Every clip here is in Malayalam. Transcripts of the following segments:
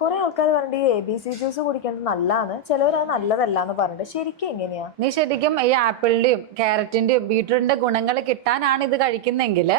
കുറെ ആൾക്കാർ പറഞ്ഞിട്ട് ഈ ABC ജ്യൂസ് കുടിക്കുന്നത് നല്ലതാണ്, ചിലവർ അത് നല്ലതല്ല എന്ന് പറഞ്ഞിട്ട്. ശരിക്കും എങ്ങനെയാ? നീ ശരിക്കും ഈ ആപ്പിളിന്റെയും ക്യാരറ്റിന്റെയും ബീട്രൂട്ടിന്റെ ഗുണങ്ങൾ കിട്ടാനാണ് ഇത് കഴിക്കുന്നെങ്കിൽ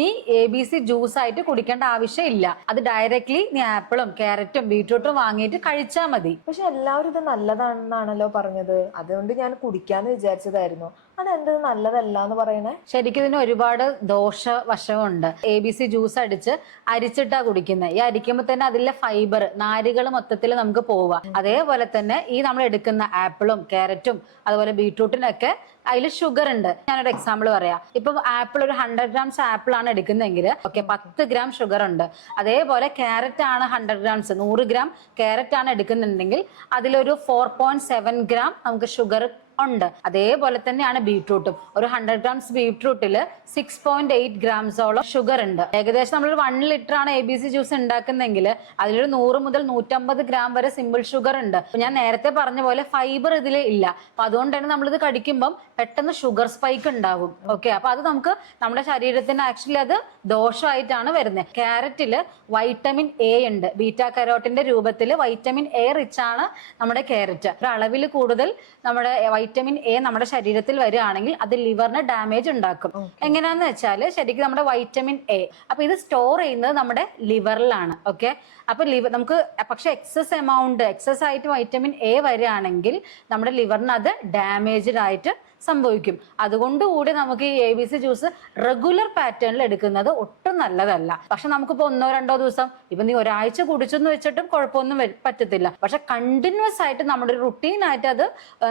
നീ ABC ജ്യൂസ് ആയിട്ട് കുടിക്കേണ്ട ആവശ്യമില്ല. അത് ഡയറക്ട്ലി നീ ആപ്പിളും ക്യാരറ്റും ബീട്രൂട്ടും വാങ്ങിയിട്ട് കഴിച്ചാൽ മതി. പക്ഷെ എല്ലാവരും ഇത് നല്ലതാണെന്നാണല്ലോ പറഞ്ഞത്, അതുകൊണ്ട് ഞാൻ കുടിക്കാന്ന് വിചാരിച്ചതായിരുന്നു. അതെന്ത് നല്ലതല്ല എന്ന് പറയണേ? ശരിക്കും ഇതിന് ഒരുപാട് ദോഷവശമുണ്ട്. ABC ജ്യൂസ് അടിച്ച് അരിച്ചിട്ടാ കുടിക്കുന്നത്. ഈ അരിക്കുമ്പോൾ തന്നെ അതിലെ ഫൈബർ നാരുകൾ മൊത്തത്തിൽ നമുക്ക് പോവാ. അതേപോലെ തന്നെ ഈ നമ്മൾ എടുക്കുന്ന ആപ്പിളും ക്യാരറ്റും അതുപോലെ ബീട്രൂട്ടിനൊക്കെ അതിൽ ഷുഗർ ഉണ്ട്. ഞാനൊരു എക്സാമ്പിൾ പറയാം. ഇപ്പൊ ആപ്പിൾ ഒരു 100 ഗ്രാംസ് ആപ്പിൾ ആണ് എടുക്കുന്നെങ്കിൽ 10 ഗ്രാം ഷുഗർ ഉണ്ട്. അതേപോലെ ക്യാരറ്റ് ആണ് 100 ഗ്രാംസ് 100 ഗ്രാം ക്യാരറ്റ് ആണ് എടുക്കുന്നുണ്ടെങ്കിൽ അതിലൊരു 4.7 ഗ്രാം നമുക്ക് ഷുഗർ ഉണ്ട്. അതേപോലെ തന്നെയാണ് ബീട്രൂട്ടും. ഒരു 100 ഗ്രാംസ് ബീട്രൂട്ടിൽ 6.8 ഗ്രാംസോളം ഷുഗർ ഉണ്ട്. ഏകദേശം നമ്മളൊരു 1 ലിറ്റർ ആണ് ABC ജ്യൂസ് ഉണ്ടാക്കുന്നെങ്കിൽ അതിലൊരു 100 മുതൽ 150 ഗ്രാം വരെ സിമ്പിൾ ഷുഗർ ഉണ്ട്. ഞാൻ നേരത്തെ പറഞ്ഞ പോലെ ഫൈബർ ഇതിൽ ഇല്ല. അപ്പൊ അതുകൊണ്ട് തന്നെ നമ്മളിത് കടിക്കുമ്പോൾ പെട്ടെന്ന് ഷുഗർ സ്പൈക്ക് ഉണ്ടാവും. ഓക്കെ, അപ്പൊ അത് നമുക്ക് നമ്മുടെ ശരീരത്തിന് ആക്ച്വലി അത് ദോഷമായിട്ടാണ് വരുന്നത്. ക്യാരറ്റില് വൈറ്റമിൻ A ഉണ്ട്. ബീറ്റാ കരോട്ടിന്റെ രൂപത്തിൽ വൈറ്റമിൻ A റിച്ച് ആണ് നമ്മുടെ ക്യാരറ്റ്. ഒരു അളവിൽ കൂടുതൽ നമ്മുടെ വൈറ്റമിൻ A നമ്മുടെ ശരീരത്തിൽ വരികയാണെങ്കിൽ അത് ലിവറിന് ഡാമേജ് ഉണ്ടാക്കും. എങ്ങനെയാന്ന് വെച്ചാല് ശരിക്കും നമ്മുടെ വൈറ്റമിൻ A അപ്പൊ ഇത് സ്റ്റോർ ചെയ്യുന്നത് നമ്മുടെ ലിവറിലാണ്. ഓക്കെ, അപ്പൊ ലിവർ നമുക്ക് പക്ഷെ എക്സസ് ആയിട്ട് വൈറ്റമിൻ A വരികയാണെങ്കിൽ നമ്മുടെ ലിവറിന് അത് ഡാമേജ്ഡ് ആയിട്ട് സംഭവിക്കും. അതുകൊണ്ടുകൂടി നമുക്ക് ഈ ABC ജ്യൂസ് റെഗുലർ പാറ്റേണിൽ എടുക്കുന്നത് ഒട്ടും നല്ലതല്ല. പക്ഷെ നമുക്കിപ്പോ 1-2 ദിവസം ഇപ്പൊ നീ ഒരാഴ്ച കുടിച്ചെന്ന് വെച്ചിട്ടും കുഴപ്പമൊന്നും പറ്റത്തില്ല. പക്ഷെ കണ്ടിന്യൂസ് ആയിട്ട് നമ്മുടെ റുട്ടീൻ ആയിട്ട് അത്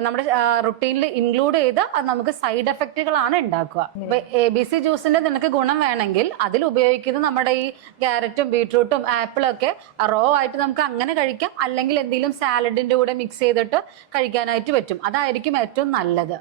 നമ്മുടെ റുട്ടീനിൽ ഇൻക്ലൂഡ് ചെയ്ത് അത് നമുക്ക് സൈഡ് എഫക്റ്റുകളാണ് ഉണ്ടാക്കുക. ഇപ്പൊ ABC ജ്യൂസിന്റെ നിനക്ക് ഗുണം വേണമെങ്കിൽ അതിൽ ഉപയോഗിക്കുന്നത് നമ്മുടെ ഈ ക്യാരറ്റും ബീട്രൂട്ടും ആപ്പിളും ഒക്കെ റോ ആയിട്ട് നമുക്ക് അങ്ങനെ കഴിക്കാം. അല്ലെങ്കിൽ എന്തെങ്കിലും സാലഡിന്റെ കൂടെ മിക്സ് ചെയ്തിട്ട് കഴിക്കാനായിട്ട് പറ്റും. അതായിരിക്കും ഏറ്റവും നല്ലത്.